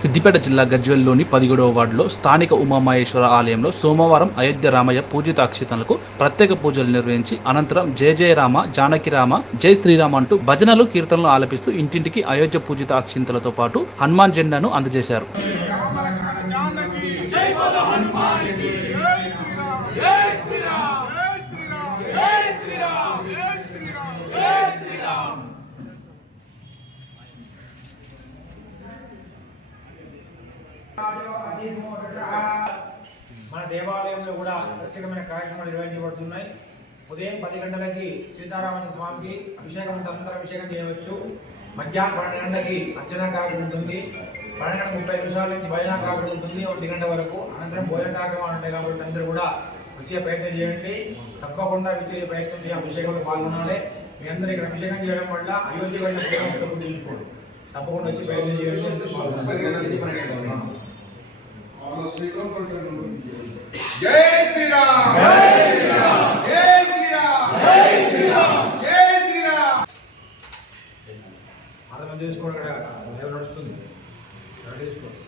సిద్దిపేట జిల్లా గజ్వేల్లోని 17వ వార్డులో స్థానిక ఉమామహేశ్వర ఆలయంలో సోమవారం అయోధ్య రామయ్య పూజిత అక్షితలకు ప్రత్యేక పూజలు నిర్వహించి అనంతరం జయ జయ రామ జానకి రామ జై శ్రీరామ అంటూ భజనలు కీర్తనలు ఆలపిస్తూ ఇంటింటికి అయోధ్య పూజిత అక్షింతలతో పాటు హనుమాన్ జెండాను అందజేశారు. మన దేవాలయంలో కూడా ప్రత్యేకమైన కార్యక్రమాలు నిర్వహించబడుతున్నాయి. ఉదయం 10 గంటలకి సీతారామచంద్ర స్వామికి అభిషేకం అభిషేకం చేయవచ్చు. మధ్యాహ్నం 12 గంటలకి అర్చనా కార్యక్రమం ఉంటుంది. 12:30 నిమిషాల నుంచి భజన కార్యక్రమం ఉంటుంది 1 గంట వరకు. అనంతరం భోజన కార్యక్రమాలు ఉంటాయి కాబట్టి అందరూ కూడా వచ్చే ప్రయత్నం చేయండి. తప్పకుండా వచ్చే ప్రయత్నం చేసి అభిషేకంలో పాల్గొనాలి. మీ అందరూ ఇక్కడ అభిషేకం చేయడం వల్ల అయోధ్య వెళ్ళిన తీసుకోండి. తప్పకుండా వచ్చి ప్రయత్నం చేయండి. జై శ్రీరామ్ జై శ్రీరామ్ జై శ్రీరామ్ జై శ్రీరామ్ జై శ్రీరామ్. అర్థం చేసుకోండి. ఇక్కడ నడుస్తుంది చేసుకోండి.